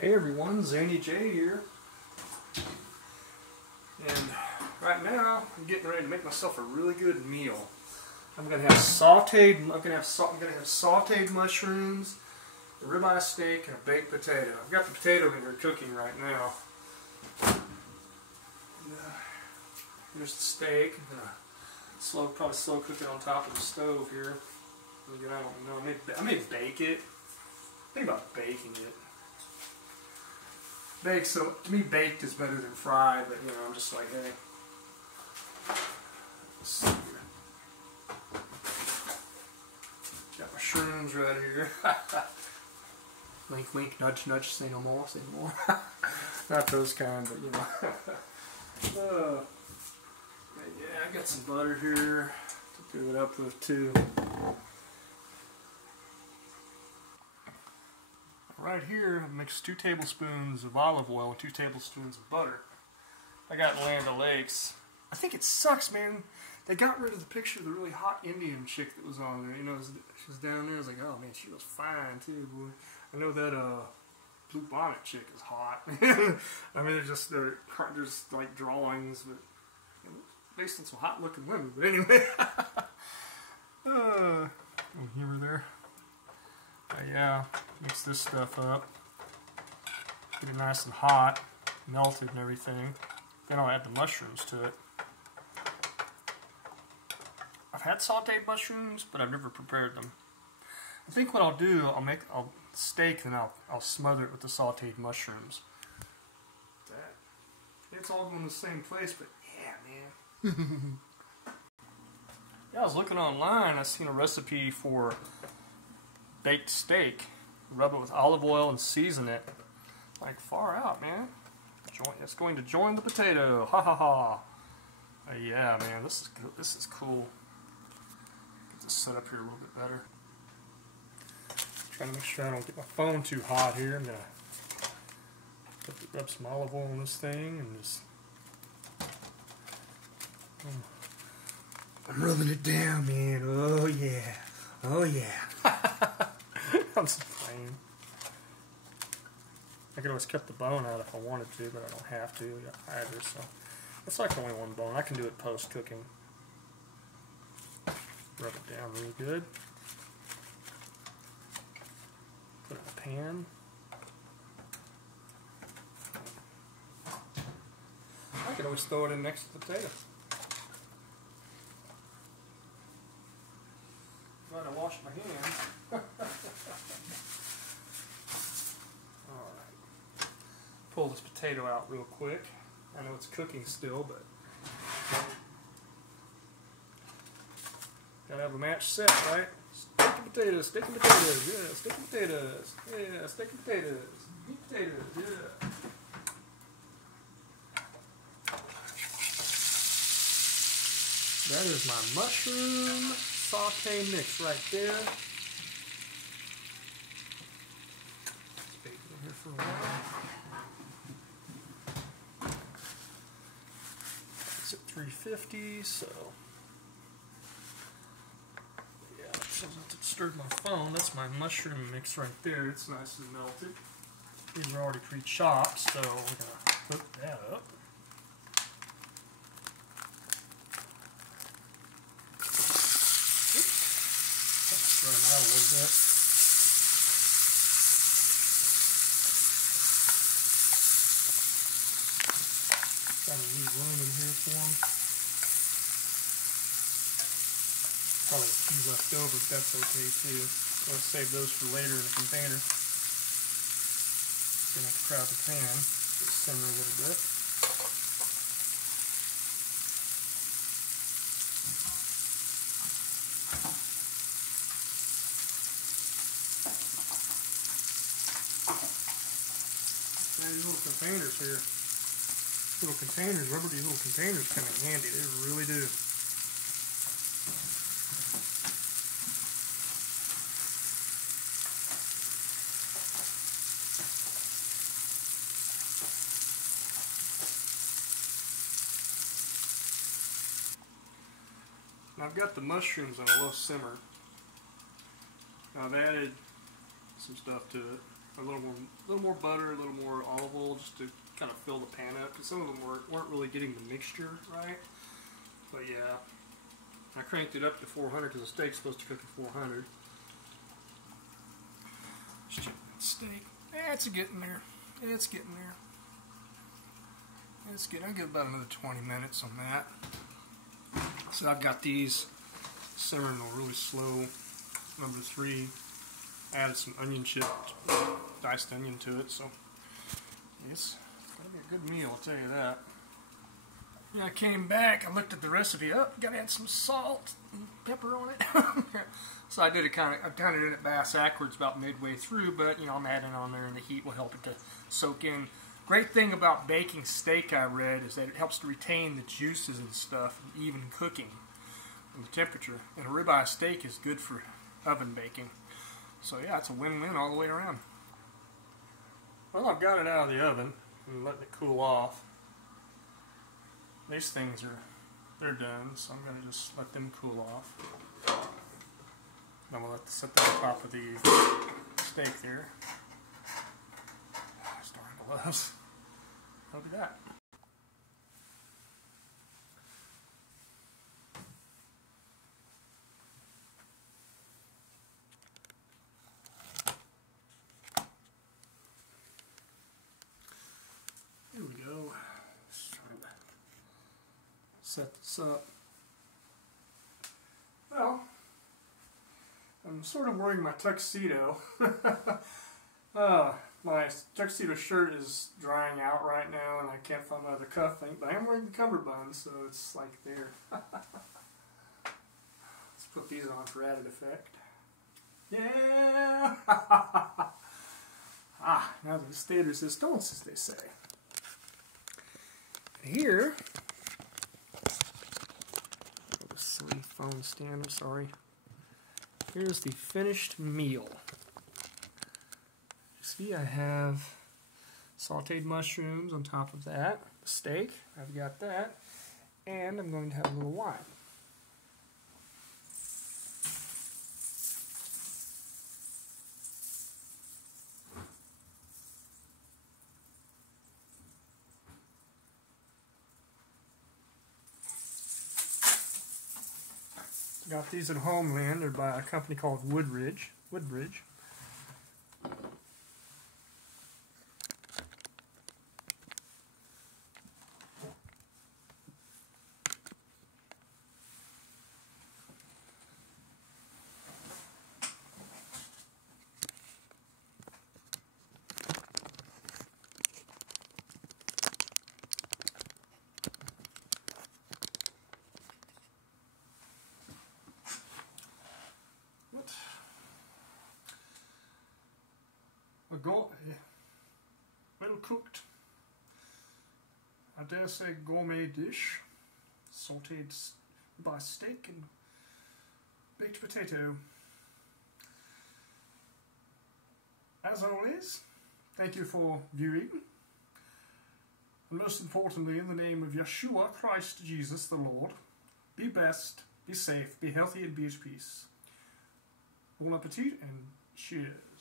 Hey everyone, Zany J here, and right now I'm getting ready to make myself a really good meal. I'm gonna have sautéed mushrooms, a ribeye steak, and a baked potato. I've got the potato in here cooking right now. Here's the steak. I'm gonna probably slow cook it on top of the stove here. I don't know. I may bake it. Think about baking it. So to me, baked is better than fried, but I'm just like, hey. Let's see here. Got my shrooms right here. Wink, wink, nudge, nudge, say no more, say no more. Not those kind, but yeah, I got some butter here to do it up with too. Right here, I mixed 2 tablespoons of olive oil and 2 tablespoons of butter. I got Land O'Lakes. I think it sucks, man. They got rid of the picture of the really hot Indian chick that was on there. She was down there. I was like, oh man, she was fine too, boy. I know that Blue Bonnet chick is hot. I mean, there's like drawings, but based on some hot looking women. But anyway, humor there. Yeah, mix this stuff up, get it nice and hot, melted and everything. Then I'll add the mushrooms to it. I've had sauteed mushrooms, but I've never prepared them. I think what I'll do, I'll steak and I'll smother it with the sauteed mushrooms. It's all going to the same place, but yeah, man. Yeah, I was looking online. I seen a recipe for baked steak. Rub it with olive oil and season it. Like, far out, man. It's going to join the potato. Ha ha ha. Yeah, man, this is cool. Get this set up here a little bit better. Trying to make sure I don't get my phone too hot here. I'm gonna rub some olive oil on this thing and just. I'm rubbing it down, man. Oh yeah. Oh yeah. I'm just playing. I could always cut the bone out if I wanted to, but I don't have to either, so it's like only one bone. I can do it post-cooking. Rub it down really good. Put it in a pan. I could always throw it in next to the potato. Glad I washed my hands. Alright. Pull this potato out real quick. I know it's cooking still, but gotta have a match set, right? Steak and potatoes, steak and potatoes, yeah, steak and potatoes, yeah, steak and potatoes, meat potatoes, yeah. That is my mushroom saute mix right there. Bake it in here for a while. It's at 350, so yeah, it shows not to disturb my phone. That's my mushroom mix right there. It's nice and melted. These are already pre-chopped, so we're gonna cook that up. Run them out a little bit. Trying to leave room in here for them. Probably a few left over, but that's okay too. I'll save those for later in the container. Gonna have to crowd the pan, just simmer a little bit. These little containers here, rubber little containers come in handy, they really do. Now I've got the mushrooms on a low simmer. Now I've added some stuff to it. a little more butter, a little more olive oil, just to kind of fill the pan up. Because some of them weren't really getting the mixture right. But yeah, I cranked it up to 400 because the steak's supposed to cook at 400. Just check that steak. It's getting there. It's getting there. It's good. I'll give about another 20 minutes on that. So I've got these simmering really slow. Number 3, added some onion chip, diced onion to it. So it's gonna be a good meal, I'll tell you that. Yeah, I came back. I looked at the recipe. Oh, gotta add some salt and pepper on it. So I did it kind of did it backwards about midway through, but you know I'm adding on there, and the heat will help it to soak in. Great thing about baking steak, I read, is that it helps to retain the juices and stuff, and even cooking, and the temperature. And a ribeye steak is good for oven baking. So yeah, it's a win-win all the way around. Well, I've got it out of the oven and letting it cool off. These things they're done, so I'm gonna just let them cool off. I'm gonna set that on top of the steak there. Gloves. Look at that. Here we go. Just trying to set this up. Well, I'm sort of wearing my tuxedo. My tuxedo shirt is drying out right now, and I can't find my other cuff thing, but I am wearing the cummerbund, so it's like there. Let's put these on for added effect. Yeah! Now the stator says don'ts, as they say. Here, the silly phone stand, I'm sorry. Here's the finished meal. See, I have sauteed mushrooms on top of that, steak, I've got that, and I'm going to have a little wine. Got these at Homeland. They're by a company called Woodbridge. Well cooked, I dare say gourmet dish, sauteed by steak and baked potato. As always, thank you for viewing, and most importantly, in the name of Yeshua Christ Jesus the Lord, be best, be safe, be healthy, and be at peace. Bon appetit and cheers.